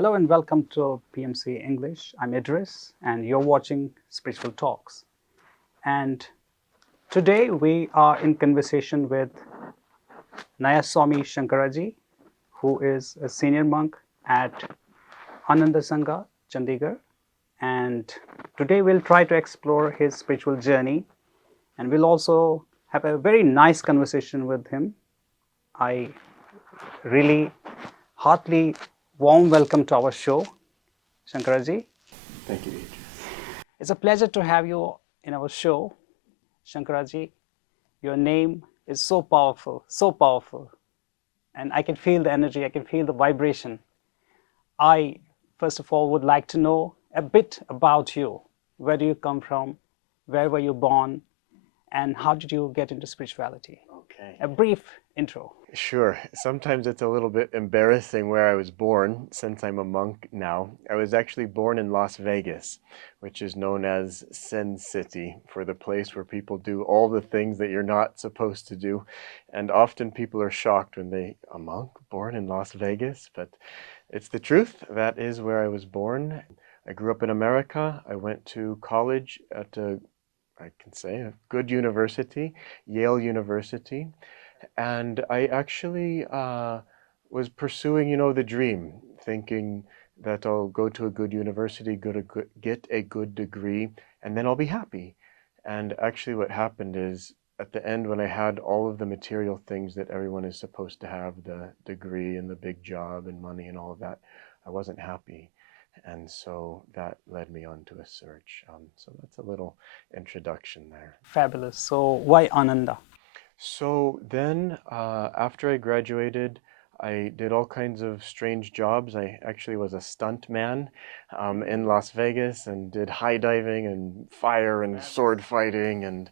Hello and welcome to PMC English. I'm Idris and you're watching Spiritual Talks. And today we are in conversation with Nayaswami Shankara, who is a senior monk at Ananda Sangha, Chandigarh. And today we'll try to explore his spiritual journey and we'll also have a very nice conversation with him. I really heartily warm welcome to our show, Shankaraji. Thank you, Idris. It's a pleasure to have you in our show, Shankaraji. Your name is so powerful, and I can feel the energy, I can feel the vibration. I, first of all, would like to know a bit about you. Where do you come from? Where were you born? And how did you get into spirituality? Okay. A brief intro. Sure. Sometimes it's a little bit embarrassing where I was born, since I'm a monk now. I was actually born in Las Vegas, which is known as Sin City, for the place where people do all the things that you're not supposed to do. And often people are shocked when a monk born in Las Vegas, but it's the truth. That is where I was born. I grew up in America. I went to college at I can say a good university, Yale University. And I actually was pursuing, the dream, thinking that I'll go to a good university, get a good degree, and then I'll be happy. And actually what happened is, at the end, when I had all of the material things that everyone is supposed to have, the degree and the big job and money and all of that, I wasn't happy. And so that led me on to a search. So that's a little introduction there. Fabulous. So why Ananda? So then, after I graduated, I did all kinds of strange jobs. I actually was a stunt man in Las Vegas and did high diving and fire and sword fighting. And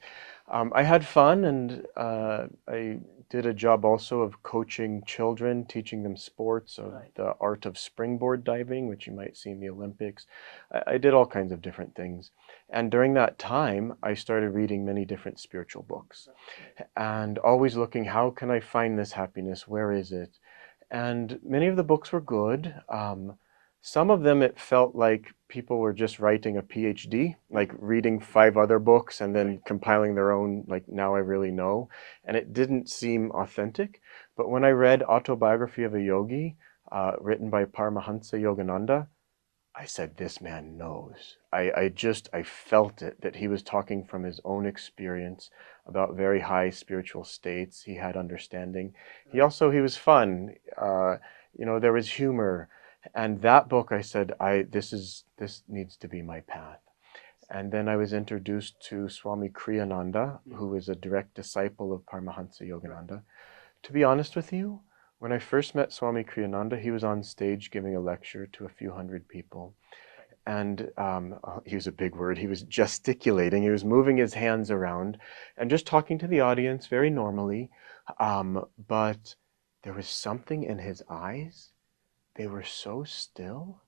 I had fun, and I did a job also of coaching children, teaching them sports, of the art of springboard diving, which you might see in the Olympics. I did all kinds of different things. And during that time, I started reading many different spiritual books and always looking, how can I find this happiness? Where is it? And many of the books were good. Some of them, it felt like people were just writing a PhD, like reading 5 other books and then compiling their own, like, now I really know. And it didn't seem authentic. But when I read Autobiography of a Yogi, written by Paramahansa Yogananda, I said, this man knows. I felt it, that he was talking from his own experience about very high spiritual states. He had understanding. He was fun. There was humor. And that book, I said, this needs to be my path. And then I was introduced to Swami Kriyananda, who is a direct disciple of Paramahansa Yogananda. To be honest with you, when I first met Swami Kriyananda, he was on stage giving a lecture to a few hundred people. And he was a big word. He was gesticulating. He was moving his hands around and just talking to the audience very normally. But there was something in his eyes. They were so still.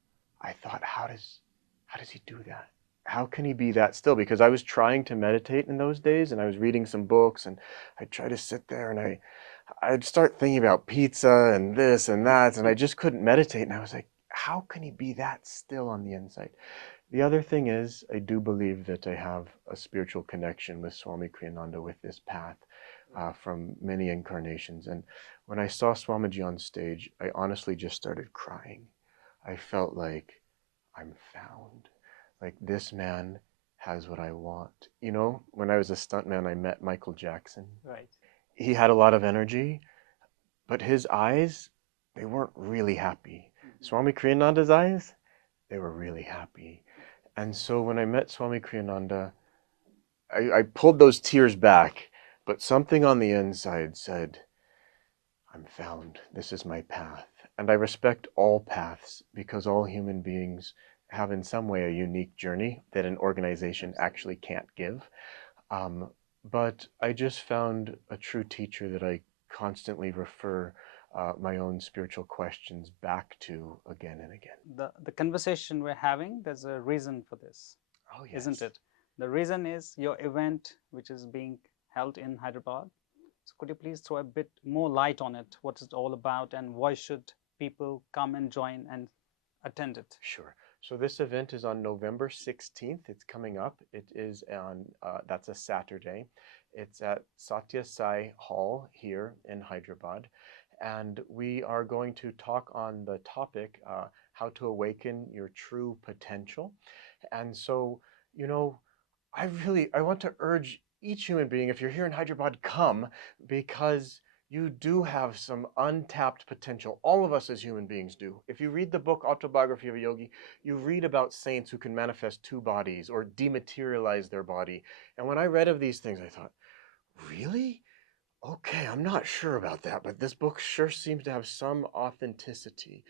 I thought, how does he do that? How can he be that still? Because I was trying to meditate in those days, and I was reading some books, and I'd try to sit there, and I'd start thinking about pizza and this and that, and I just couldn't meditate. And I was like, how can he be that still on the inside? The other thing is, I do believe that I have a spiritual connection with Swami Kriyananda, with this path from many incarnations. And when I saw Swamiji on stage, I honestly just started crying. I felt like I'm found. Like, this man has what I want. When I was a stuntman, I met Michael Jackson. Right. He had a lot of energy, but his eyes, they weren't really happy. Swami Kriyananda's eyes, they were really happy. And so when I met Swami Kriyananda, I pulled those tears back, but something on the inside said, I'm found. This is my path. And I respect all paths, because all human beings have in some way a unique journey that an organization actually can't give. But I just found a true teacher that I constantly refer my own spiritual questions back to again and again. The conversation we're having, there's a reason for this, isn't it? The reason is your event, which is being held in Hyderabad. So could you please throw a bit more light on it? What is it all about, and why should people come and join and attend it? Sure. So this event is on November 16th. It's coming up. It is on, that's a Saturday. It's at Satya Sai Hall here in Hyderabad. And we are going to talk on the topic, how to awaken your true potential. And so, you know, I want to urge each human being, if you're here in Hyderabad, come, because you do have some untapped potential. All of us as human beings do. If you read the book Autobiography of a Yogi, you read about saints who can manifest two bodies or dematerialize their body. And when I read of these things, I thought, really? Okay, I'm not sure about that, but this book sure seems to have some authenticity.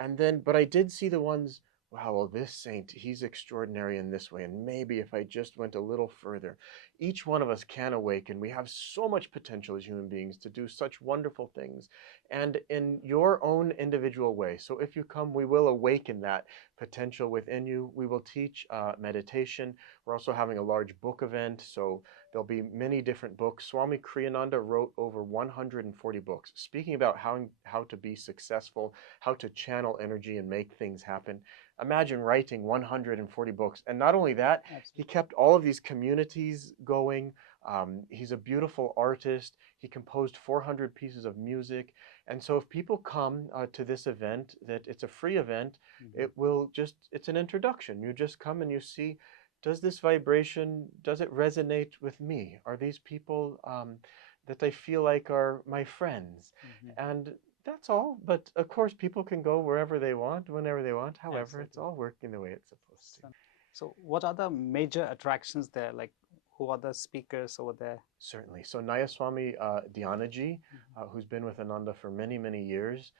And then, but I did see the ones, wow, well, this saint, he's extraordinary in this way. And maybe if I just went a little further, each one of us can awaken. We have so much potential as human beings to do such wonderful things, and in your own individual way. So if you come, we will awaken that potential within you. We will teach meditation. We're also having a large book event. So there'll be many different books. Swami Kriyananda wrote over 140 books speaking about how to be successful, how to channel energy and make things happen. Imagine writing 140 books. And not only that, he kept all of these communities going. He's a beautiful artist. He composed 400 pieces of music. And so if people come to this event, that it's a free event, it's an introduction. You just come and you see, does this vibration, does it resonate with me? Are these people that I feel like are my friends? And that's all. But of course, people can go wherever they want, whenever they want. However, it's all working the way it's supposed to. So what are the major attractions there? Like, who are the speakers over there? Certainly. So Nayaswami Dhyanaji, who's been with Ananda for many, many years,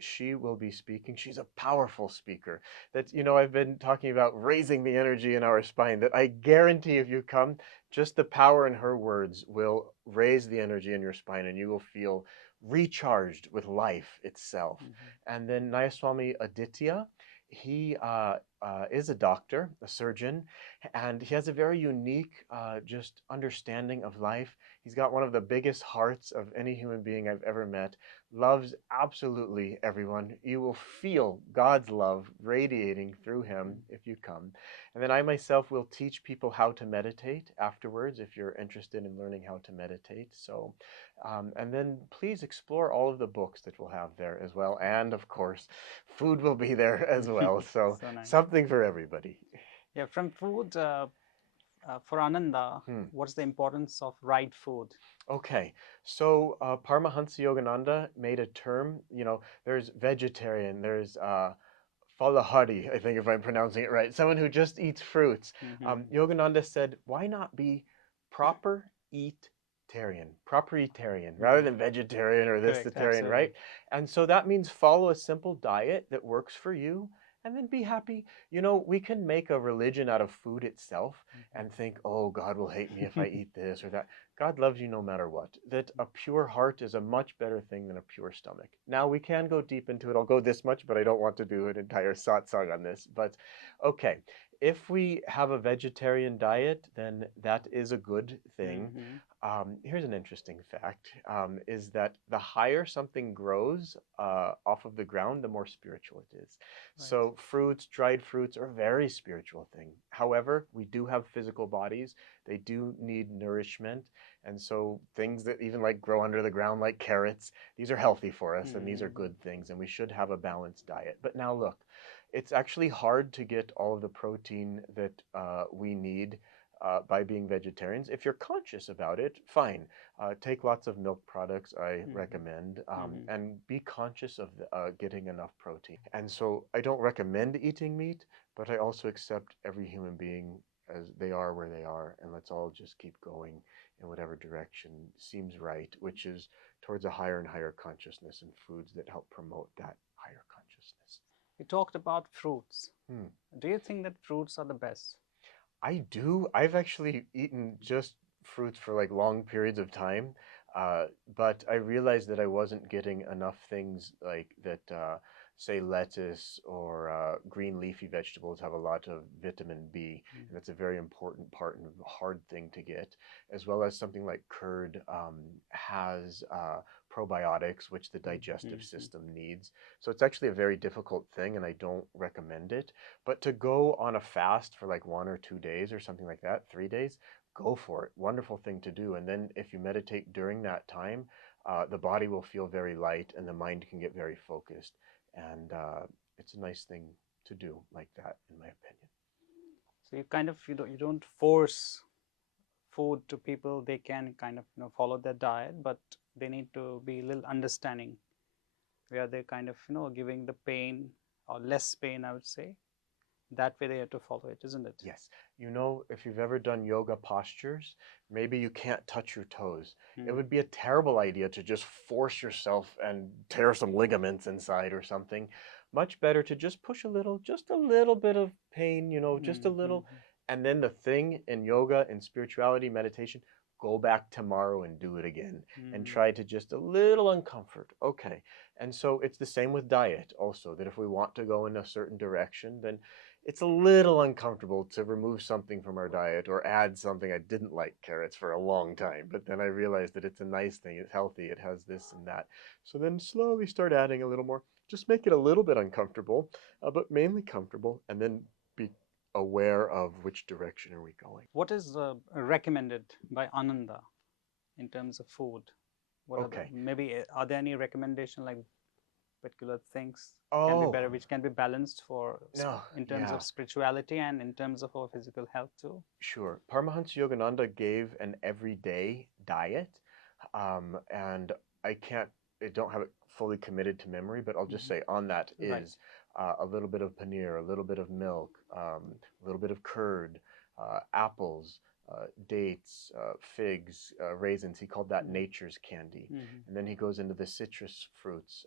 she will be speaking. She's a powerful speaker. That, I've been talking about raising the energy in our spine, that I guarantee if you come, just the power in her words will raise the energy in your spine and you will feel recharged with life itself. And then Nayaswami Aditya, he is a doctor, a surgeon, and he has a very unique just understanding of life. He's got one of the biggest hearts of any human being I've ever met, loves absolutely everyone. You will feel God's love radiating through him if you come. And then I myself will teach people how to meditate afterwards if you're interested in learning how to meditate. So, and then please explore all of the books that we'll have there as well. And of course, food will be there as well. So, nice. Something for everybody. Yeah, from food, for Ananda, what's the importance of right food? Okay, so Paramahansa Yogananda made a term, there's vegetarian, there's Falahari, I think if I'm pronouncing it right, someone who just eats fruits. Yogananda said, why not be proper eatarian, rather than vegetarian or this-tarian, right? And so that means follow a simple diet that works for you, and then be happy. We can make a religion out of food itself and think, oh, God will hate me if I eat this or that. God loves you no matter what. That a pure heart is a much better thing than a pure stomach. Now, we can go deep into it. I'll go this much, but I don't want to do an entire satsang on this. But okay, if we have a vegetarian diet, then that is a good thing. Here's an interesting fact, is that the higher something grows off of the ground, the more spiritual it is. Right. So fruits, dried fruits are a very spiritual thing. However, we do have physical bodies. They do need nourishment. And so things that even like grow under the ground, like carrots, these are healthy for us and these are good things and we should have a balanced diet. But now look, it's actually hard to get all of the protein that we need by being vegetarians. If you're conscious about it, fine. Take lots of milk products, I recommend, and be conscious of getting enough protein. And so I don't recommend eating meat, but I also accept every human being as they are where they are, and let's all just keep going in whatever direction seems right, which is towards a higher and higher consciousness and foods that help promote that higher consciousness. You talked about fruits. Do you think that fruits are the best? I do. I've actually eaten just fruits for like long periods of time, but I realized that I wasn't getting enough things like that say lettuce or green leafy vegetables have a lot of vitamin B, and that's a very important part and a hard thing to get, as well as something like curd has probiotics, which the digestive system needs. So it's actually a very difficult thing, and I don't recommend it. But to go on a fast for like 1 or 2 days or something like that, 3 days, go for it. Wonderful thing to do. And then if you meditate during that time, the body will feel very light and the mind can get very focused. And it's a nice thing to do like that, in my opinion. So you kind of you don't force food to people. They can kind of follow their diet, but they need to be a little understanding where they're kind of giving the pain or less pain, I would say. That way they have to follow it, isn't it? Yes. You know, if you've ever done yoga postures, maybe you can't touch your toes. It would be a terrible idea to just force yourself and tear some ligaments inside or something. Much better to just push a little, just a little bit of pain, just a little. And then the thing in yoga, in spirituality, meditation, go back tomorrow and do it again and try to just a little uncomfort. Okay. And so it's the same with diet also, that if we want to go in a certain direction, then it's a little uncomfortable to remove something from our diet or add something. I didn't like carrots for a long time, but then I realized that it's a nice thing, it's healthy, it has this and that. So then slowly start adding a little more. Just make it a little bit uncomfortable, but mainly comfortable, and then be aware of which direction are we going. What is recommended by Ananda in terms of food? Okay. Maybe are there any recommendation like particular things can be better, which can be balanced for in terms of spirituality and in terms of our physical health too? Sure. Paramahansa Yogananda gave an everyday diet, and I don't have it fully committed to memory, but I'll just say on that is a little bit of paneer, a little bit of milk, a little bit of curd, apples, dates, figs, raisins. He called that nature's candy. And then he goes into the citrus fruits.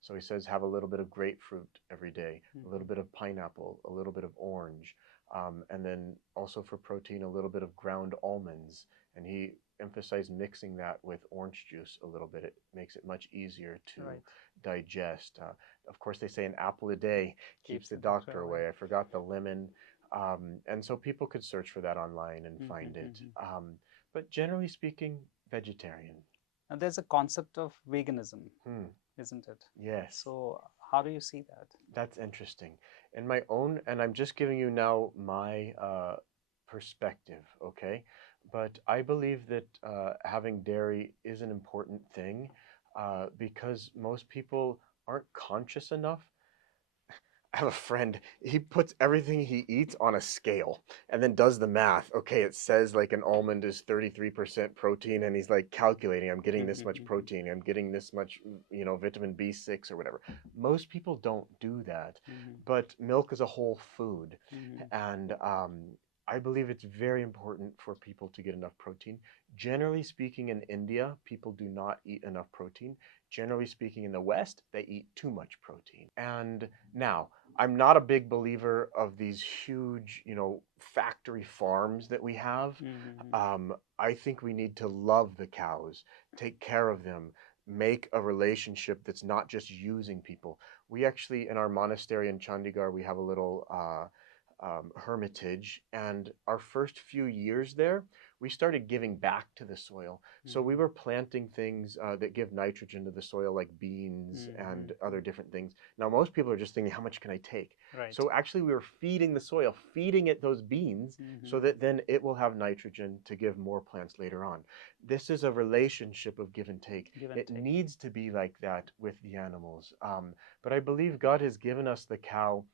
So he says have a little bit of grapefruit every day, a little bit of pineapple, a little bit of orange, and then also for protein, a little bit of ground almonds. And he emphasized mixing that with orange juice a little bit. It makes it much easier to digest. Of course, they say an apple a day keeps the doctor away. I forgot the lemon. And so people could search for that online and find it. But generally speaking, vegetarian. And there's a concept of veganism, isn't it? Yes. So how do you see that? That's interesting. In my own, and I'm just giving you now my perspective, okay? But I believe that having dairy is an important thing because most people aren't conscious enough. I have a friend, he puts everything he eats on a scale and then does the math. Okay, it says like an almond is 33% protein, and he's like calculating, I'm getting this much protein, I'm getting this much, vitamin B6 or whatever. Most people don't do that, but milk is a whole food. And I believe it's very important for people to get enough protein. Generally speaking, in India, people do not eat enough protein. Generally speaking, in the West, they eat too much protein. And now, I'm not a big believer of these huge, factory farms that we have. I think we need to love the cows, take care of them, make a relationship that's not just using people. We actually, in our monastery in Chandigarh, we have a little hermitage, and our first few years there, we started giving back to the soil. So we were planting things that give nitrogen to the soil, like beans and other different things. Now, most people are just thinking, how much can I take? So actually, we were feeding the soil, feeding it those beans, so that then it will have nitrogen to give more plants later on. This is a relationship of give and take. It needs to be like that with the animals. But I believe God has given us the cow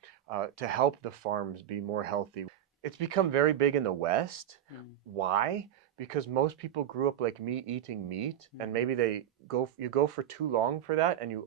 to help the farms be more healthy. It's become very big in the West. Why? Because most people grew up like me eating meat, and maybe you go for too long for that, and you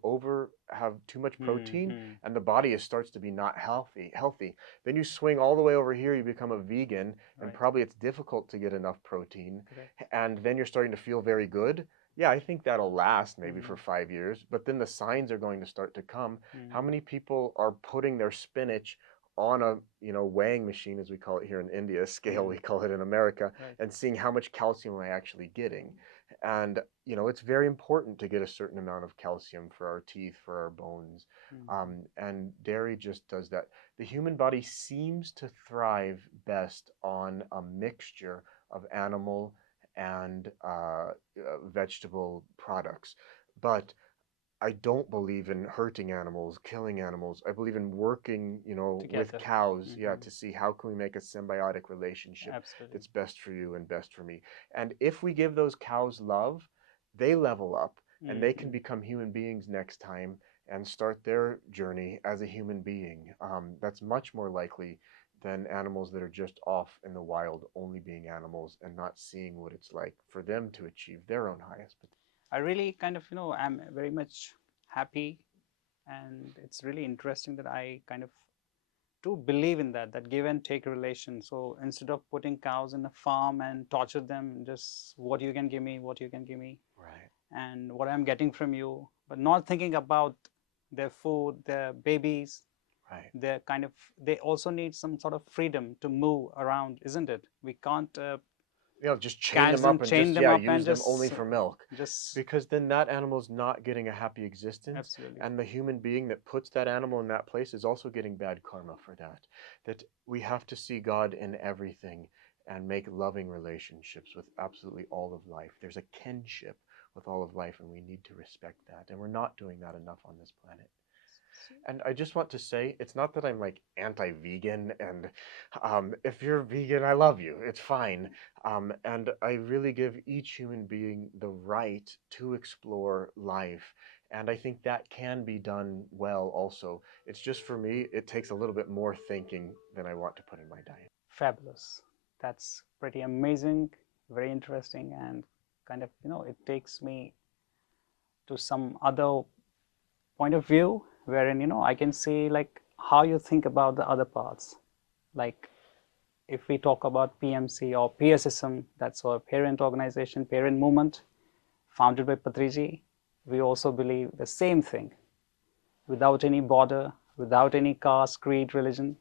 have too much protein, and the body starts to be not healthy. Then you swing all the way over here, you become a vegan, and probably it's difficult to get enough protein, and then you're starting to feel very good. Yeah, I think that'll last maybe for 5 years, but then the signs are going to start to come. How many people are putting their spinach on a weighing machine, as we call it here in India, scale we call it in America, and seeing how much calcium am I actually getting? And, you know, it's very important to get a certain amount of calcium for our teeth, for our bones. And dairy just does that. The human body seems to thrive best on a mixture of animal and vegetable products. But I don't believe in hurting animals, killing animals. I believe in working, you know, with Together. cows, yeah, to see how can we make a symbiotic relationship Absolutely. that's best for you and best for me. And if we give those cows love, they level up and they can become human beings next time and start their journey as a human being. That's much more likely than animals that are just off in the wild, only being animals and not seeing what it's like for them to achieve their own highest potential. I really kind of, I'm very much happy, and it's really interesting that I kind of do believe in that give and take relation. So instead of putting cows in a farm and torture them, just what you can give me, what you can give me, Right. and what I'm getting from you, but not thinking about their food, their babies, Right. they're kind of, they also need some sort of freedom to move around, isn't it? We can't You know, just chain catch them them, up and chain just, them yeah, up, use and them only for milk. just Because then that animal's not getting a happy existence. absolutely. And the human being that puts that animal in that place is also getting bad karma for that. That we have to see God in everything and make loving relationships with absolutely all of life. There's a kinship with all of life, and we need to respect that. And we're not doing that enough on this planet. And I just want to say, it's not that I'm like anti-vegan, and if you're vegan, I love you. It's fine. And I really give each human being the right to explore life. And I think that can be done well also. It's just for me, it takes a little bit more thinking than I want to put in my diet. Fabulous. That's pretty amazing, very interesting, and kind of, it takes me to some other point of view wherein, I can see like how you think about the other parts. Like if we talk about PMC or PSSM, that's our parent organization, parent movement, founded by Patriji, we also believe the same thing. Without any border, without any caste, creed, religion,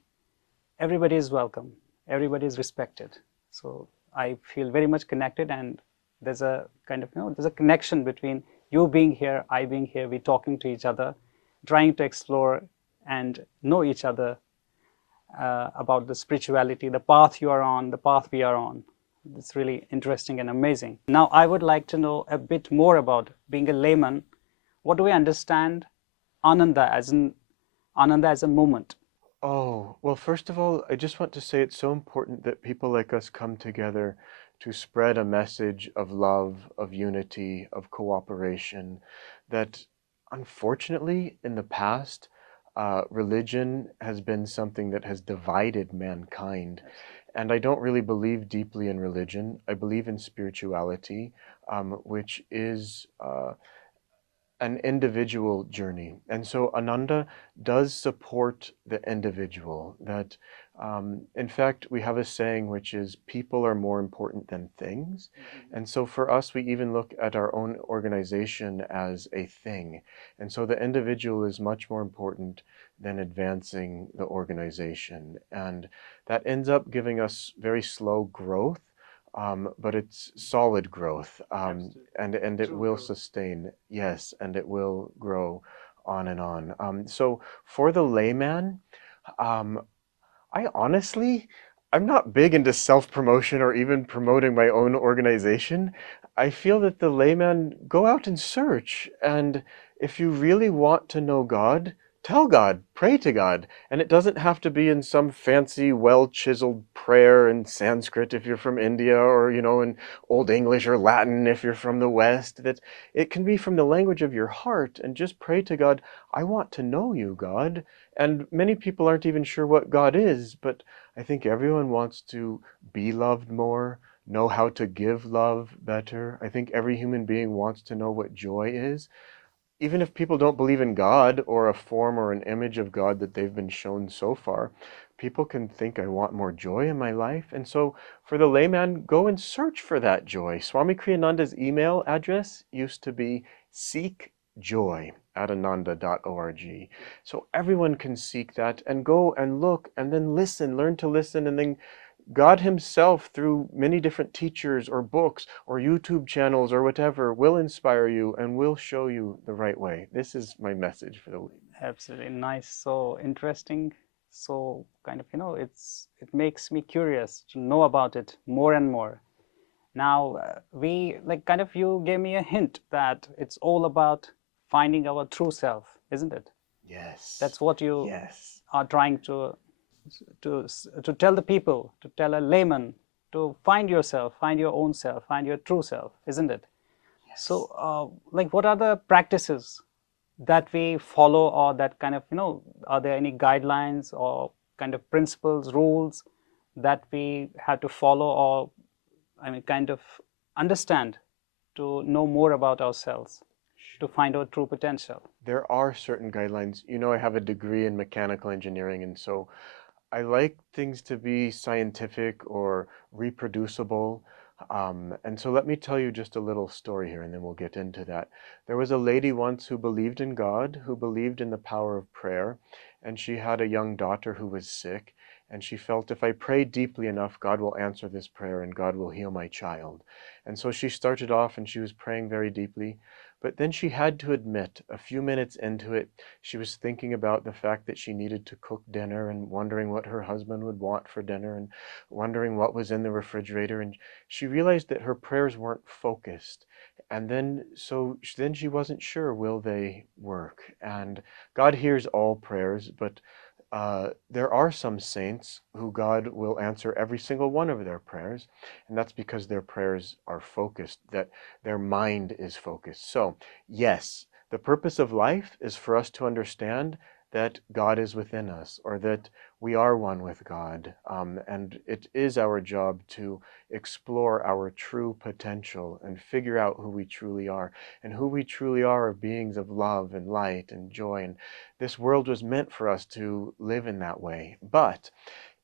everybody is welcome, everybody is respected. So I feel very much connected, and there's a kind of, there's a connection between you being here, I being here, we talking to each other, trying to explore and know each other about the spirituality, the path you are on, the path we are on. It's really interesting and amazing. Now I would like to know a bit more about, being a layman, what do we understand Ananda as a movement? Oh, well, first of all, I just want to say it's so important that people like us come together to spread a message of love, of unity, of cooperation, that unfortunately in the past, religion has been something that has divided mankind. And I don't really believe deeply in religion. I believe in spirituality, which is an individual journey. And so Ananda does support the individual. That, in fact, we have a saying which is, people are more important than things. And so for us, we even look at our own organization as a thing. And so the individual is much more important than advancing the organization. And that ends up giving us very slow growth. But it's solid growth, and it True will growth. sustain, yes, and it will grow on and on. So for the layman, um, I honestly, I'm not big into self-promotion or even promoting my own organization. I feel that the layman, go out and search, and if you really want to know God, tell God, pray to God. And it doesn't have to be in some fancy, well-chiseled prayer in Sanskrit if you're from India, or, you know, in Old English or Latin if you're from the West. That it can be from the language of your heart, and just pray to God, I want to know you, God. And many people aren't even sure what God is, but I think everyone wants to be loved more, know how to give love better. I think every human being wants to know what joy is. Even if people don't believe in God or a form or an image of God that they've been shown so far, people can think, I want more joy in my life. And so for the layman, go and search for that joy. Swami Kriyananda's email address used to be seekjoy@ananda.org. So everyone can seek that and go and look and then listen, learn to listen, and then God himself, through many different teachers or books or YouTube channels or whatever, will inspire you and will show you the right way. This is my message for the week. Absolutely nice. So interesting. So kind of, it makes me curious to know about it more and more. Now, you gave me a hint that it's all about finding our true self, isn't it? Yes. That's what you Yes. are trying to tell the people, to tell a layman, to find yourself, find your own self, find your true self, isn't it? Yes. So, what are the practices that we follow, or that kind of, are there any guidelines or kind of principles, rules that we have to follow, or kind of understand to know more about ourselves, to find our true potential? There are certain guidelines. You know, I have a degree in mechanical engineering, and so I like things to be scientific or reproducible. And so let me tell you just a little story here, and then we'll get into that. There was a lady once who believed in God, who believed in the power of prayer, and she had a young daughter who was sick, and she felt, if I pray deeply enough, God will answer this prayer and God will heal my child. And so she started off and she was praying very deeply. But then she had to admit, a few minutes into it, she was thinking about the fact that she needed to cook dinner and wondering what her husband would want for dinner and wondering what was in the refrigerator. And she realized that her prayers weren't focused. And then she wasn't sure, will they work? And God hears all prayers, but there are some saints who God will answer every single one of their prayers, and that's because their prayers are focused, that their mind is focused. So, yes, the purpose of life is for us to understand that God is within us, or that we are one with God, and it is our job to explore our true potential and figure out who we truly are. And who we truly are beings of love and light and joy, and this world was meant for us to live in that way. But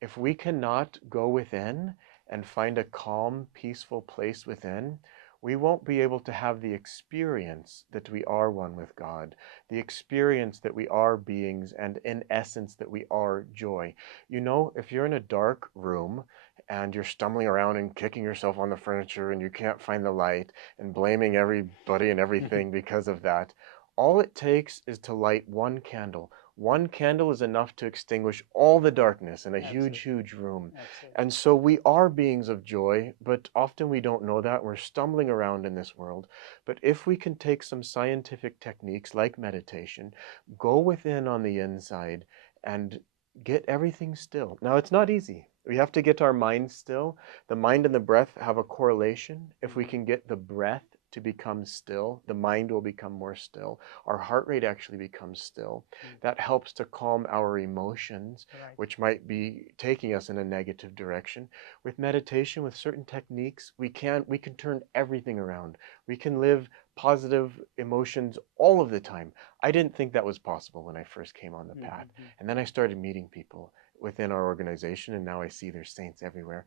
if we cannot go within and find a calm, peaceful place within, we won't be able to have the experience that we are one with God, the experience that we are beings, and in essence that we are joy. You know, if you're in a dark room and you're stumbling around and kicking yourself on the furniture and you can't find the light and blaming everybody and everything because of that, all it takes is to light one candle. One candle is enough to extinguish all the darkness in a huge, huge room. Absolutely. And so we are beings of joy, but often we don't know that. We're stumbling around in this world. But if we can take some scientific techniques like meditation, go within on the inside and get everything still. Now, it's not easy. We have to get our mind still. The mind and the breath have a correlation. If we can get the breath to become still, the mind will become more still. Our heart rate actually becomes still. That helps to calm our emotions, which might be taking us in a negative direction. With meditation, with certain techniques, we can turn everything around. We can live positive emotions all of the time. I didn't think that was possible when I first came on the path. And then I started meeting people within our organization, and now I see there's saints everywhere.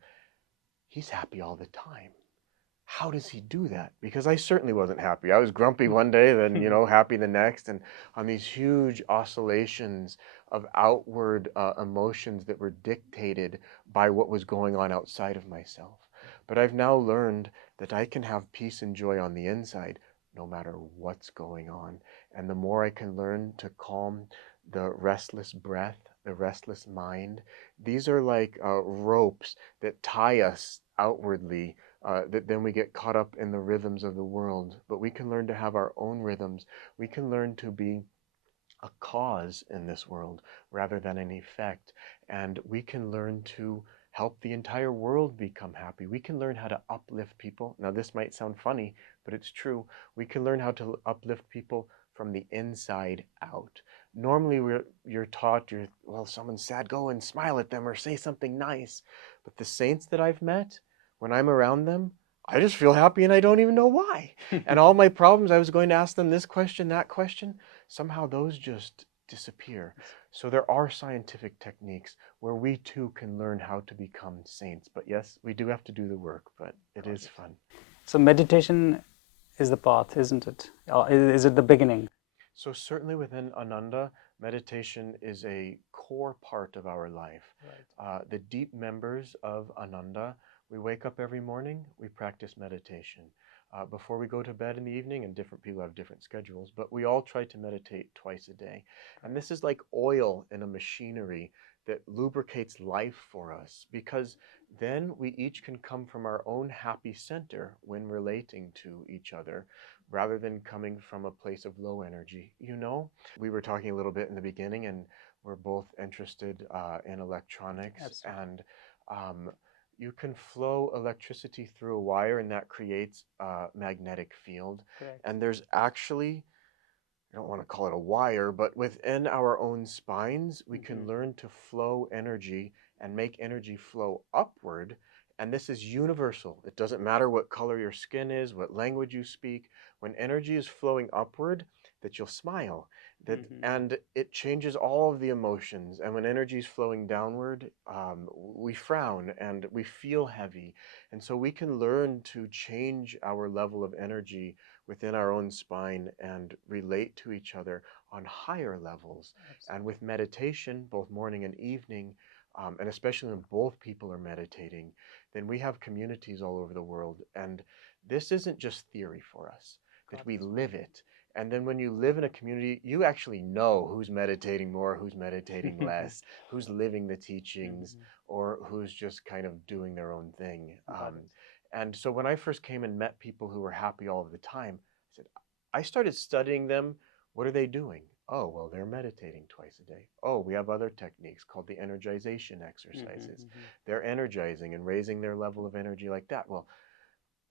He's happy all the time. How does he do that? Because I certainly wasn't happy. I was grumpy one day, then, happy the next, and on these huge oscillations of outward emotions that were dictated by what was going on outside of myself. But I've now learned that I can have peace and joy on the inside, no matter what's going on. And the more I can learn to calm the restless breath, the restless mind, these are like ropes that tie us outwardly, that then we get caught up in the rhythms of the world. But we can learn to have our own rhythms. We can learn to be a cause in this world rather than an effect. And we can learn to help the entire world become happy. We can learn how to uplift people. Now, this might sound funny, but it's true. We can learn how to uplift people from the inside out. Normally, you're taught, well, someone's sad, go and smile at them or say something nice. But the saints that I've met, when I'm around them, I just feel happy and I don't even know why. And all my problems, I was going to ask them this question, that question, somehow those just disappear. So there are scientific techniques where we too can learn how to become saints. But yes, we do have to do the work, but it is fun. So meditation is the path, isn't it? Or is it the beginning? So certainly within Ananda, meditation is a core part of our life. Right. The deep members of Ananda, we wake up every morning, we practice meditation. Before we go to bed in the evening, and different people have different schedules, but we all try to meditate twice a day. And this is like oil in a machinery that lubricates life for us, because then we each can come from our own happy center when relating to each other, rather than coming from a place of low energy. You know, we were talking a little bit in the beginning, and we're both interested in electronics. Absolutely. And you can flow electricity through a wire, and that creates a magnetic field. Correct. And there's actually, I don't want to call it a wire, but within our own spines, we can learn to flow energy and make energy flow upward. And this is universal. It doesn't matter what color your skin is, what language you speak. When energy is flowing upward, that you'll smile. And it changes all of the emotions. And when energy is flowing downward, we frown and we feel heavy. And so we can learn to change our level of energy within our own spine and relate to each other on higher levels. Absolutely. And with meditation, both morning and evening, and especially when both people are meditating, then we have communities all over the world. And this isn't just theory for us, that we live it. And then when you live in a community, you actually know who's meditating more, who's meditating less, who's living the teachings, or who's just kind of doing their own thing. And so when I first came and met people who were happy all of the time, I started studying them. What are they doing? Oh, well, they're meditating twice a day. Oh, we have other techniques called the energization exercises. They're energizing and raising their level of energy like that. Well,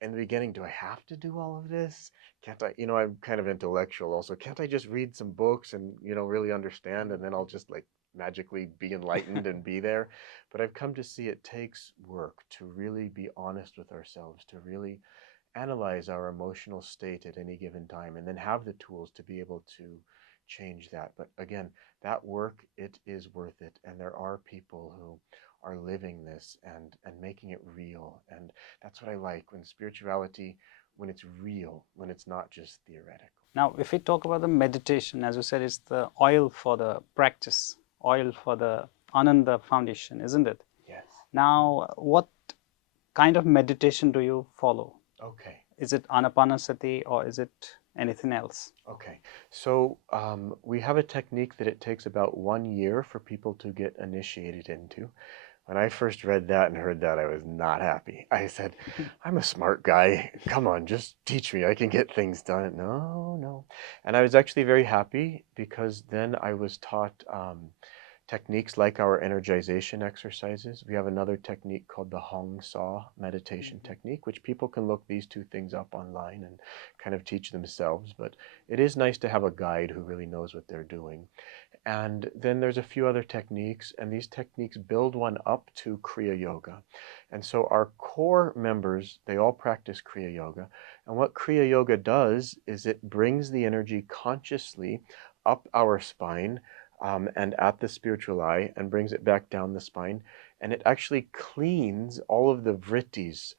in the beginning, do I have to do all of this? Can't I, you know, I'm kind of intellectual also. Can't I just read some books and, you know, really understand, and then I'll just like magically be enlightened and be there? But I've come to see it takes work to really be honest with ourselves, to really analyze our emotional state at any given time, and then have the tools to be able to change that. But again, that work, it is worth it. And there are people who are living this and making it real. And that's what I like, when spirituality, when it's real, when it's not just theoretical. Now, if we talk about the meditation, as you said, it's the oil for the practice, oil for the Ananda foundation, isn't it? Yes. Now, what kind of meditation do you follow? Okay. Is it Ana-Pana-Sati or is it anything else? Okay. So we have a technique that it takes about 1 year for people to get initiated into. When I first read that and heard that, I was not happy. I said, I'm a smart guy. Come on, just teach me. I can get things done. No. And I was actually very happy, because then I was taught techniques like our energization exercises. We have another technique called the Hong Saw meditation technique, which people can look these two things up online and kind of teach themselves. But it is nice to have a guide who really knows what they're doing. And then there's a few other techniques, and these techniques build one up to Kriya Yoga. And so our core members, they all practice Kriya Yoga. And what Kriya Yoga does is it brings the energy consciously up our spine and at the spiritual eye, and brings it back down the spine. And it actually cleans all of the vrittis,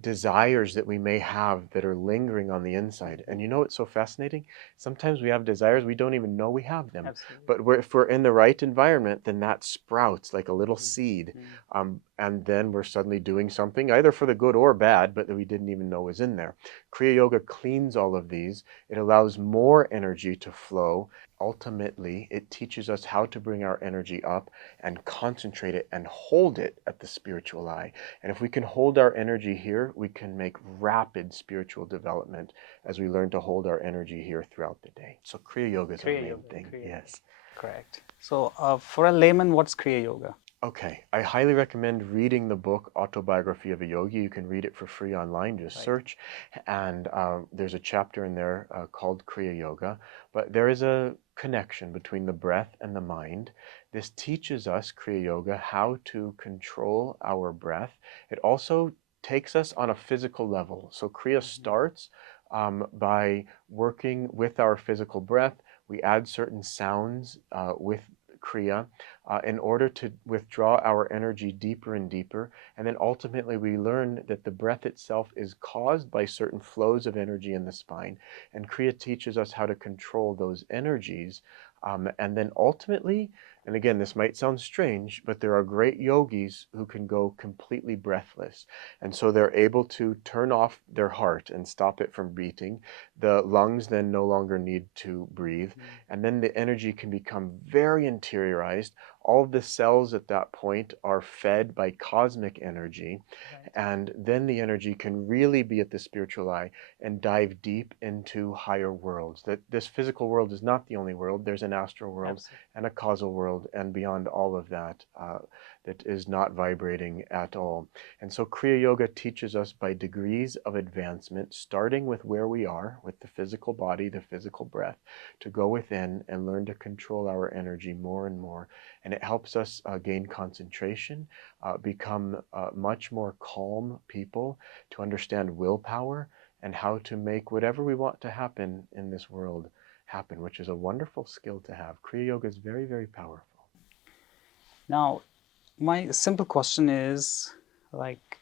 desires that we may have that are lingering on the inside. And you know what's so fascinating? Sometimes we have desires, we don't even know we have them. Absolutely. But if we're in the right environment, then that sprouts like a little seed. And then we're suddenly doing something, either for the good or bad, but that we didn't even know was in there. Kriya Yoga cleans all of these. It allows more energy to flow. Ultimately, it teaches us how to bring our energy up and concentrate it and hold it at the spiritual eye. And if we can hold our energy here, we can make rapid spiritual development as we learn to hold our energy here throughout the day. So Kriya Yoga is our main thing. Yes. Correct. So for a layman, what's Kriya Yoga? Okay, I highly recommend reading the book Autobiography of a Yogi. You can read it for free online, just search. And there's a chapter in there called Kriya Yoga. But there is a connection between the breath and the mind. This teaches us, Kriya Yoga, how to control our breath. It also takes us on a physical level. So Kriya starts by working with our physical breath. We add certain sounds with Kriya in order to withdraw our energy deeper and deeper. And then ultimately we learn that the breath itself is caused by certain flows of energy in the spine. And Kriya teaches us how to control those energies And then ultimately, and again, this might sound strange, but there are great yogis who can go completely breathless. And so they're able to turn off their heart and stop it from beating. The lungs then no longer need to breathe. And then the energy can become very interiorized. All of the cells at that point are fed by cosmic energy. Right. And then the energy can really be at the spiritual eye and dive deep into higher worlds. That this physical world is not the only world. There's an astral world Absolutely. and a causal world, and beyond all of that, that is not vibrating at all. And so Kriya Yoga teaches us by degrees of advancement, starting with where we are, with the physical body, the physical breath, to go within and learn to control our energy more and more. And it helps us gain concentration, become much more calm people, to understand willpower and how to make whatever we want to happen in this world happen, which is a wonderful skill to have. Kriya Yoga is very, very powerful. Now, my simple question is, like,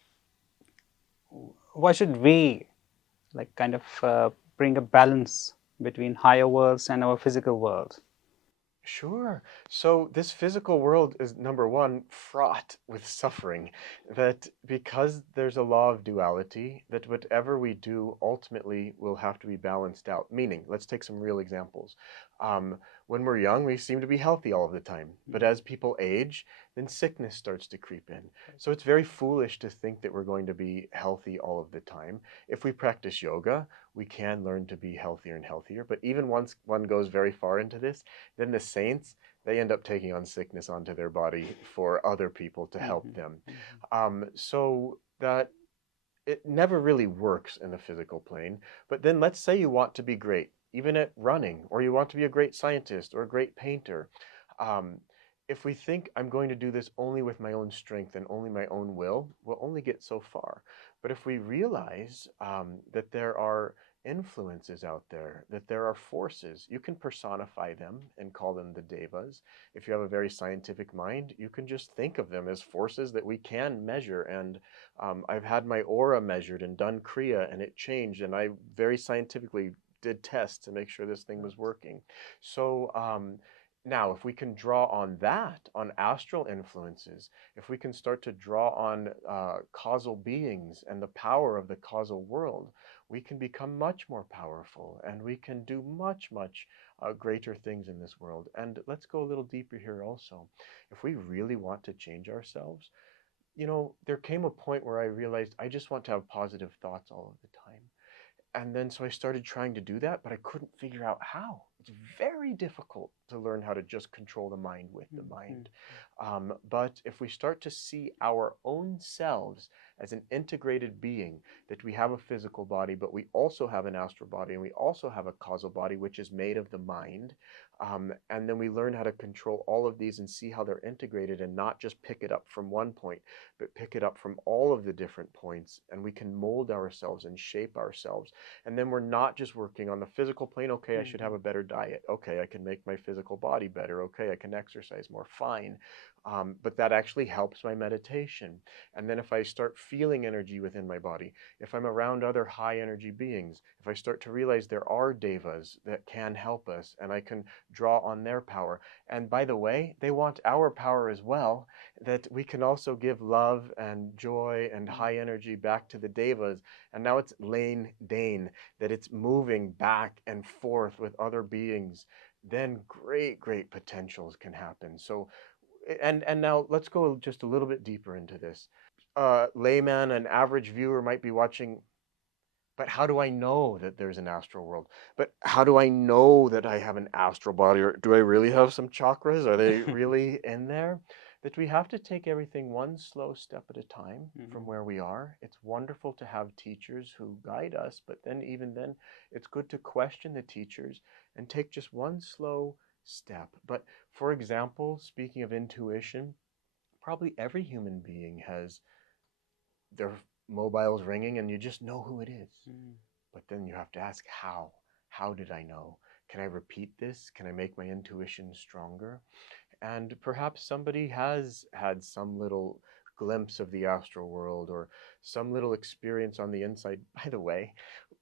why should we, like, kind of bring a balance between higher worlds and our physical world? Sure. So this physical world is, number one, fraught with suffering. That because there's a law of duality, that whatever we do ultimately will have to be balanced out. Meaning, let's take some real examples. When we're young, we seem to be healthy all of the time. But as people age, then sickness starts to creep in. So it's very foolish to think that we're going to be healthy all of the time. If we practice yoga, we can learn to be healthier and healthier. But even once one goes very far into this, then the saints, they end up taking on sickness onto their body for other people to help them. So that it never really works in the physical plane. But then let's say you want to be great, even at running, or you want to be a great scientist or a great painter. Um, if we think I'm going to do this only with my own strength and only my own will, we'll only get so far. But if we realize that there are influences out there, that there are forces, you can personify them and call them the devas. If you have a very scientific mind, you can just think of them as forces that we can measure. And I've had my aura measured and done Kriya, and it changed, and I very scientifically did tests to make sure this thing was working. So now, if we can draw on that, on astral influences, if we can start to draw on causal beings and the power of the causal world, we can become much more powerful, and we can do much, much greater things in this world. And let's go a little deeper here also. If we really want to change ourselves, you know, there came a point where I realized I just want to have positive thoughts all of the time. And then so I started trying to do that, but I couldn't figure out how. It's very difficult to learn how to just control the mind with the mind. But if we start to see our own selves as an integrated being, that we have a physical body, but we also have an astral body, and we also have a causal body, which is made of the mind. And then we learn how to control all of these and see how they're integrated, and not just pick it up from one point, but pick it up from all of the different points, and we can mold ourselves and shape ourselves. And then we're not just working on the physical plane. Okay, I should have a better diet. Okay, I can make my physical body better. Okay, I can exercise more. Fine. But that actually helps my meditation. And then if I start feeling energy within my body, if I'm around other high energy beings, if I start to realize there are devas that can help us, and I can draw on their power. And by the way, they want our power as well, that we can also give love and joy and high energy back to the devas. And now it's Lane Dane, that it's moving back and forth with other beings. Then great, great potentials can happen. So, and now let's go just a little bit deeper into this. Layman, an average viewer might be watching, but how do I know that there's an astral world? But how do I know that I have an astral body? Or do I really have some chakras? Are they really in there? That we have to take everything one slow step at a time from where we are. It's wonderful to have teachers who guide us, but then even then, it's good to question the teachers and take just one slow step. But for example, speaking of intuition, probably every human being has their mobiles ringing and you just know who it is. But then you have to ask how. How did I know? Can I repeat this? Can I make my intuition stronger? And perhaps somebody has had some little glimpse of the astral world or some little experience on the inside. By the way,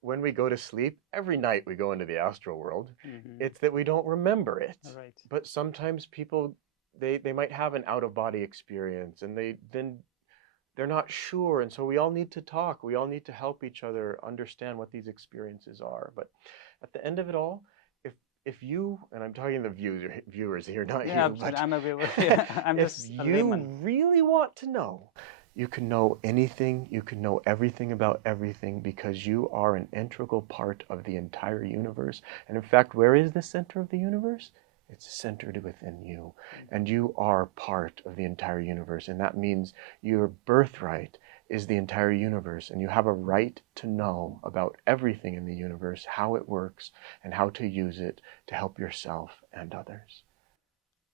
when we go to sleep, every night we go into the astral world. It's that we don't remember it. Right. But sometimes people, they might have an out-of-body experience and they're not sure. And so we all need to talk. We all need to help each other understand what these experiences are. But at the end of it all, if you, and I'm talking to the viewers here, not Yeah, you, absolutely. but I'm a viewer. Yeah, I'm if just a you layman. really want to know, you can know anything, you can know everything about everything because you are an integral part of the entire universe. And in fact, where is the center of the universe? It's centered within you. And you are part of the entire universe. And that means your birthright is the entire universe. And you have a right to know about everything in the universe, how it works, and how to use it to help yourself and others.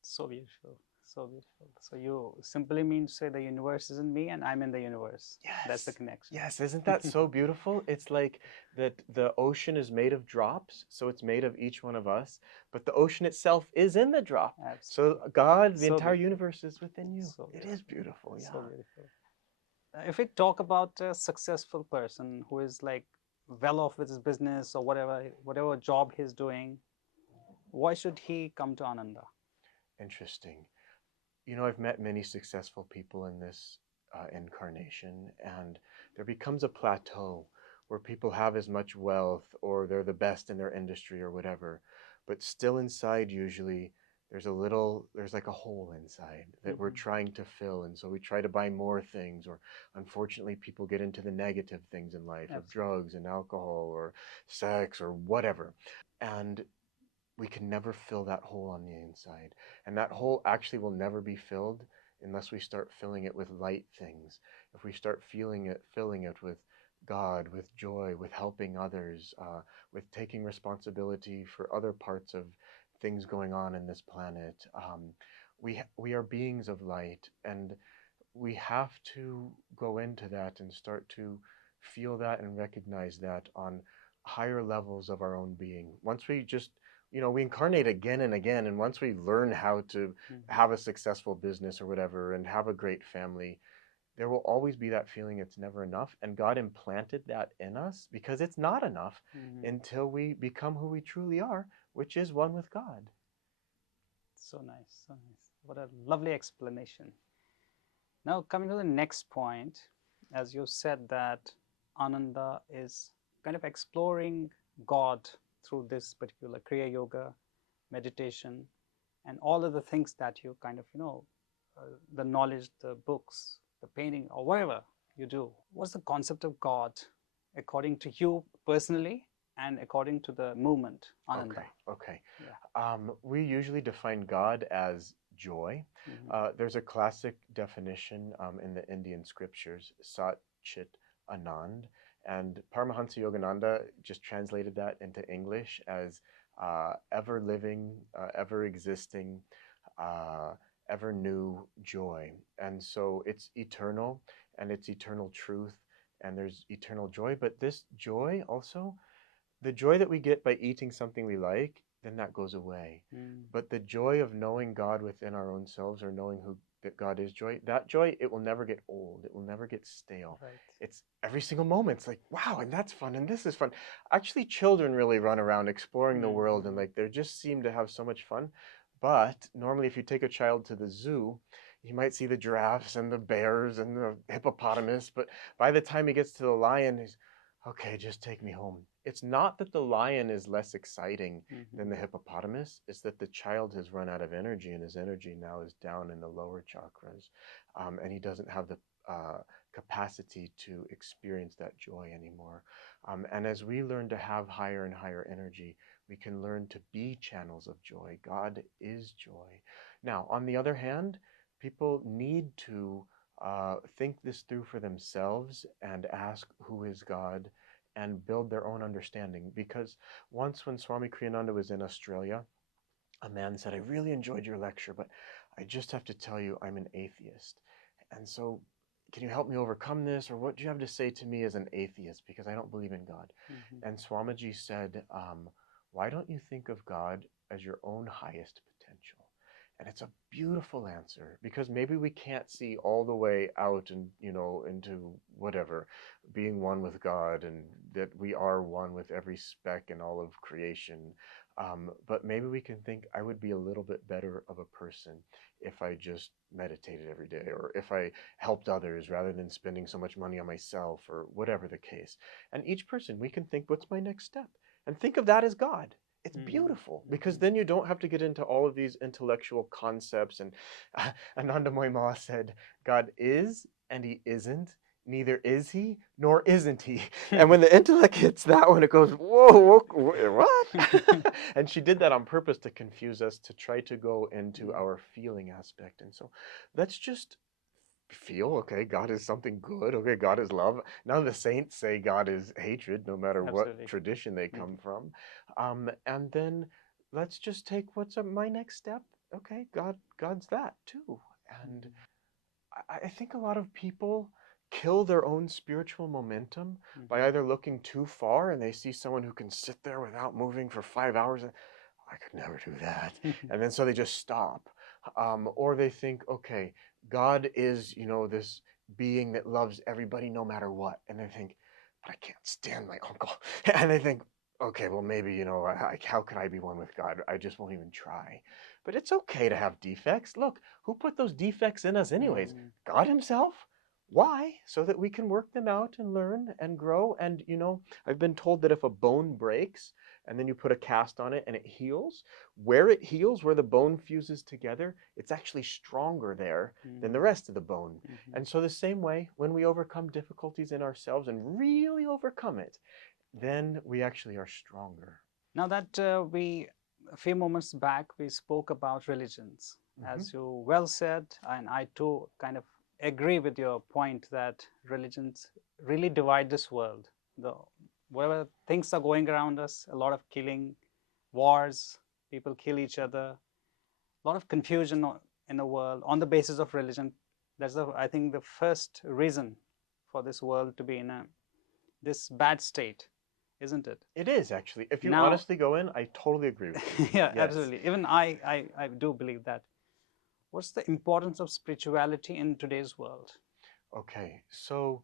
So beautiful. So beautiful. So you simply mean to say the universe is in me and I'm in the universe. Yes. That's the connection. Yes, isn't that so beautiful? It's like that the ocean is made of drops, so it's made of each one of us, but the ocean itself is in the drop. Absolutely. So God, the So entire beautiful. universe is within you. So It is beautiful, yeah. So beautiful. If we talk about a successful person who is like well off with his business or whatever job he's doing, why should he come to Ananda? Interesting. You know, I've met many successful people in this incarnation, and there becomes a plateau where people have as much wealth or they're the best in their industry or whatever, but still inside usually there's like a hole inside that we're trying to fill, and so we try to buy more things, or unfortunately people get into the negative things in life of drugs and alcohol or sex or whatever, and we can never fill that hole on the inside. And that hole actually will never be filled unless we start filling it with light things. If we start filling it with God, with joy, with helping others, with taking responsibility for other parts of things going on in this planet. We are beings of light, and we have to go into that and start to feel that and recognize that on higher levels of our own being. Once we just, we incarnate again and again, and once we learn how to have a successful business or whatever and have a great family, there will always be that feeling it's never enough. And God implanted that in us because it's not enough until we become who we truly are, which is one with God. So nice, so nice. What a lovely explanation. Now, coming to the next point, as you said that Ananda is kind of exploring God through this particular Kriya Yoga, meditation, and all of the things that you kind of, the knowledge, the books, the painting, or whatever you do. What's the concept of God according to you personally and according to the movement, Ananda? Okay. Yeah. We usually define God as joy. There's a classic definition in the Indian scriptures, Sat Chit Anand, and Paramahansa Yogananda just translated that into English as ever living, ever existing, ever new joy. And so it's eternal, and it's eternal truth, and there's eternal joy. But this joy also, the joy that we get by eating something we like, then that goes away. But the joy of knowing God within our own selves, or knowing that God is joy, that joy, it will never get old. It will never get stale. Right. It's every single moment. It's like, wow, and that's fun, and this is fun. Actually, children really run around exploring the world, and like they just seem to have so much fun. But normally, if you take a child to the zoo, you might see the giraffes and the bears and the hippopotamus. But by the time he gets to the lion, he's, okay, just take me home. It's not that the lion is less exciting than the hippopotamus. It's that the child has run out of energy, and his energy now is down in the lower chakras. And he doesn't have the capacity to experience that joy anymore. And as we learn to have higher and higher energy, we can learn to be channels of joy. God is joy. Now, on the other hand, people need to think this through for themselves and ask who is God and build their own understanding. Because once when Swami Kriyananda was in Australia, a man said, I really enjoyed your lecture, but I just have to tell you I'm an atheist. And so can you help me overcome this? Or what do you have to say to me as an atheist? Because I don't believe in God. And Swamiji said, why don't you think of God as your own highest potential? And it's a beautiful answer, because maybe we can't see all the way out and, into whatever, being one with God, and that we are one with every speck in all of creation. But maybe we can think, I would be a little bit better of a person if I just meditated every day, or if I helped others rather than spending so much money on myself, or whatever the case. And each person, we can think, what's my next step? And think of that as God. It's beautiful, because then you don't have to get into all of these intellectual concepts. And Ananda Ma said, God is and he isn't, neither is he nor isn't he. And when the intellect hits that one, it goes, whoa, what? And she did that on purpose to confuse us, to try to go into our feeling aspect. And so let's just feel, okay, God is something good. Okay, God is love. None of the saints say God is hatred, no matter what tradition they come from. And then let's just take what's my next step. Okay, God's that too. And I think a lot of people kill their own spiritual momentum by either looking too far, and they see someone who can sit there without moving for 5 hours. I could never do that. And then so they just stop. Or they think, okay, God is, this being that loves everybody no matter what. And they think, but I can't stand my uncle. And they think, okay, well, maybe, how could I be one with God? I just won't even try. But it's okay to have defects. Look, who put those defects in us anyways? God himself. Why? So that we can work them out and learn and grow. And, I've been told that if a bone breaks and then you put a cast on it and it heals, where it heals, where the bone fuses together, it's actually stronger there than the rest of the bone. And so the same way, when we overcome difficulties in ourselves and really overcome it, then we actually are stronger. Now that a few moments back, we spoke about religions. As you well said, and I too kind of agree with your point that religions really divide this world. Whatever things are going around us, a lot of killing, wars, people kill each other, a lot of confusion in the world on the basis of religion. That's I think the first reason for this world to be in this bad state, isn't it? It is, actually. If you honestly go in, I totally agree with you. Yeah, yes. Absolutely. Even I do believe that. What's the importance of spirituality in today's world? Okay, so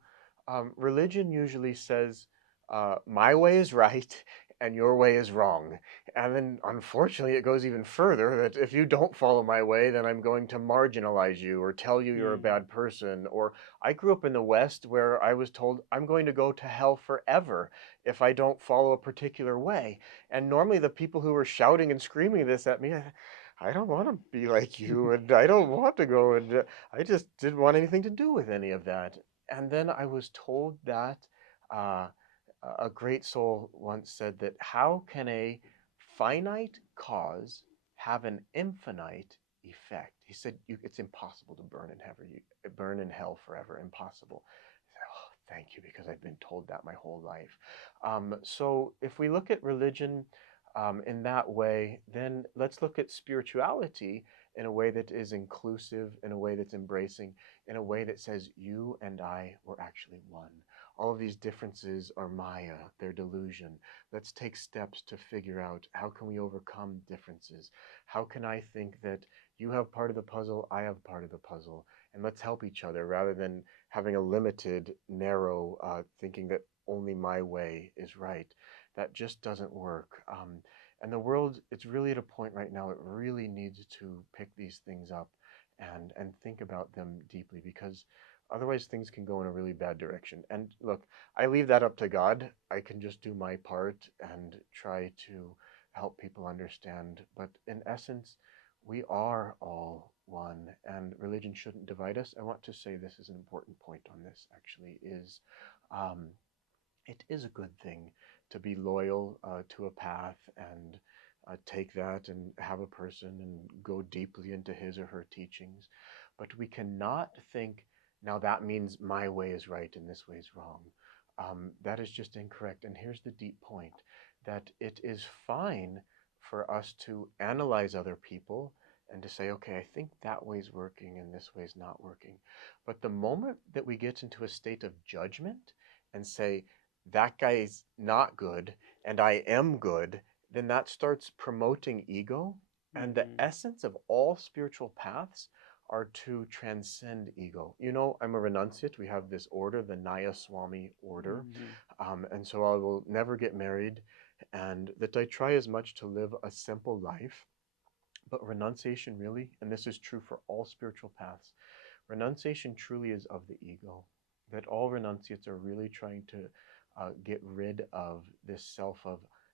religion usually says, my way is right and your way is wrong. And then, unfortunately, it goes even further, that if you don't follow my way, then I'm going to marginalize you or tell you you're a bad person. Or I grew up in the West where I was told I'm going to go to hell forever if I don't follow a particular way. And normally the people who were shouting and screaming this at me, I don't want to be like you, and I don't want to go, and I just didn't want anything to do with any of that. And then I was told that a great soul once said that, how can a finite cause have an infinite effect? He said, it's impossible to burn in hell forever. Impossible. I said, oh, thank you, because I've been told that my whole life. So if we look at religion in that way, then let's look at spirituality in a way that is inclusive, in a way that's embracing, in a way that says you and I were actually one. All of these differences are Maya, they're delusion. Let's take steps to figure out, how can we overcome differences? How can I think that you have part of the puzzle, I have part of the puzzle, and let's help each other, rather than having a limited, narrow thinking that only my way is right. That just doesn't work. And the world, it's really at a point right now, it really needs to pick these things up and think about them deeply, because otherwise things can go in a really bad direction. And look, I leave that up to God. I can just do my part and try to help people understand. But in essence, we are all one, and religion shouldn't divide us. I want to say, this is an important point on this, actually, is it is a good thing to be loyal to a path and take that and have a person and go deeply into his or her teachings. But we cannot think, now that means my way is right and this way is wrong. That is just incorrect. And here's the deep point, that it is fine for us to analyze other people and to say, okay, I think that way's working and this way's not working. But the moment that we get into a state of judgment and say, that guy's not good and I am good, then that starts promoting ego, And the essence of all spiritual paths are to transcend ego. You know, I'm a renunciate. We have this order, the Nayaswami order. And so I will never get married, and that I try as much to live a simple life. But renunciation really, and this is true for all spiritual paths, renunciation truly is of the ego. That all renunciates are really trying to get rid of this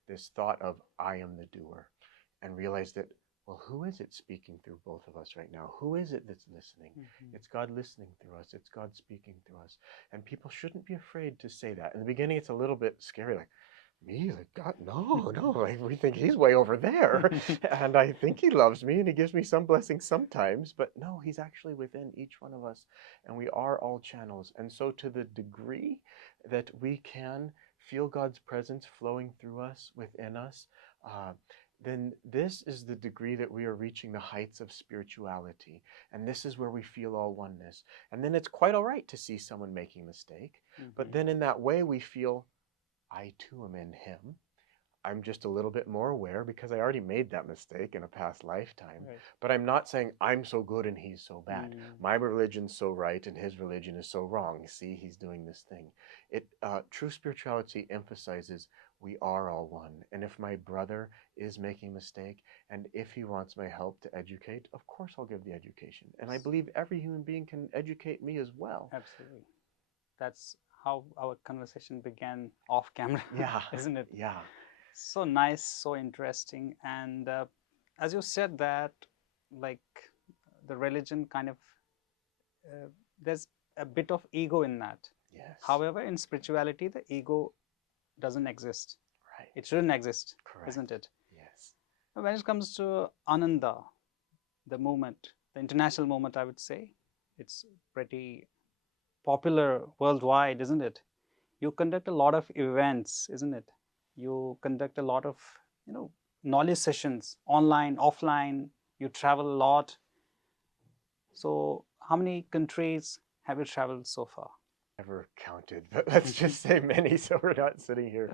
this thought of I am the doer, and realize that, well, who is it speaking through both of us right now? Who is it that's listening? It's God listening through us. It's God speaking through us. And people shouldn't be afraid to say that. In the beginning, it's a little bit scary, like, me? Like, God, no, like, we think he's way over there. And I think he loves me and he gives me some blessings sometimes, but no, he's actually within each one of us, and we are all channels. And so to the degree that we can feel God's presence flowing through us, within us, then this is the degree that we are reaching the heights of spirituality. And this is where we feel all oneness. And then it's quite all right to see someone making a mistake. But then in that way we feel, I too am in him. I'm just a little bit more aware because I already made that mistake in a past lifetime. Right. But I'm not saying I'm so good and he's so bad. My religion's so right and his religion is so wrong. See, he's doing this thing. True spirituality emphasizes we are all one. And if my brother is making a mistake, and if he wants my help to educate, of course I'll give the education. And I believe every human being can educate me as well. Absolutely. That's how our conversation began off camera. Yeah. Isn't it? Yeah. So nice, so interesting. And as you said that, like, the religion kind of, there's a bit of ego in that. Yes. However, in spirituality, the ego doesn't exist. Right. It shouldn't exist. Correct. Isn't it? Yes. When it comes to Ananda, the movement, the international movement, I would say, it's pretty popular worldwide, isn't it? You conduct a lot of events, isn't it? You conduct a lot of, knowledge sessions, online, offline. You travel a lot. So how many countries have you traveled so far? Never counted, but let's just say many, so we're not sitting here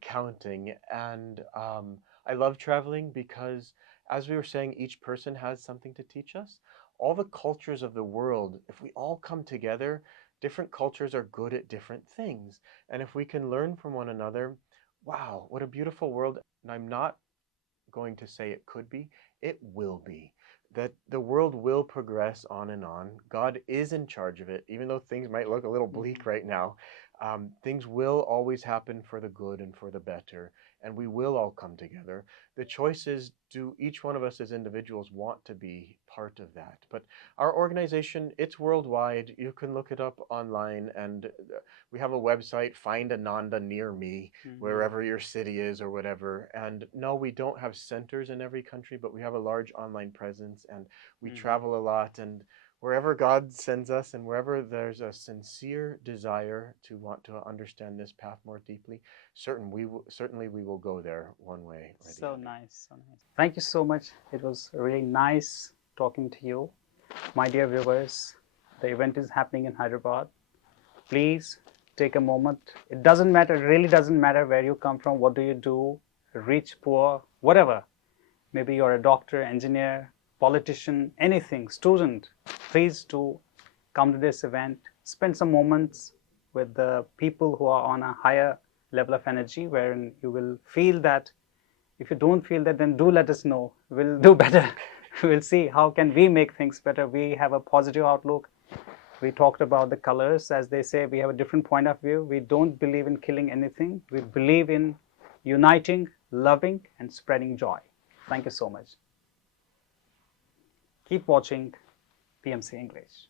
counting. And I love traveling because, as we were saying, each person has something to teach us. All the cultures of the world, if we all come together, different cultures are good at different things. And if we can learn from one another, wow, what a beautiful world. And I'm not going to say it could be, it will be. That the world will progress on and on. God is in charge of it, even though things might look a little bleak right now. Things will always happen for the good and for the better, and we will all come together. The choice is, do each one of us as individuals want to be part of that? But our organization, it's worldwide. You can look it up online, and we have a website, Find Ananda Near Me, wherever your city is or whatever. And no, we don't have centers in every country, but we have a large online presence, and we travel a lot. And wherever God sends us, and wherever there's a sincere desire to want to understand this path more deeply, certainly we will go there one way or the other. So nice, so nice. Thank you so much. It was really nice talking to you. My dear viewers, the event is happening in Hyderabad. Please take a moment. It doesn't matter, it really doesn't matter where you come from, what do you do, rich, poor, whatever. Maybe you're a doctor, engineer, politician, anything, student. Please do come to this event. Spend some moments with the people who are on a higher level of energy, wherein you will feel that. If you don't feel that, then do let us know. We'll do better. We'll see how can we make things better. We have a positive outlook. We talked about the colors. As they say, we have a different point of view. We don't believe in killing anything. We believe in uniting, loving, and spreading joy. Thank you so much. Keep watching PMC English.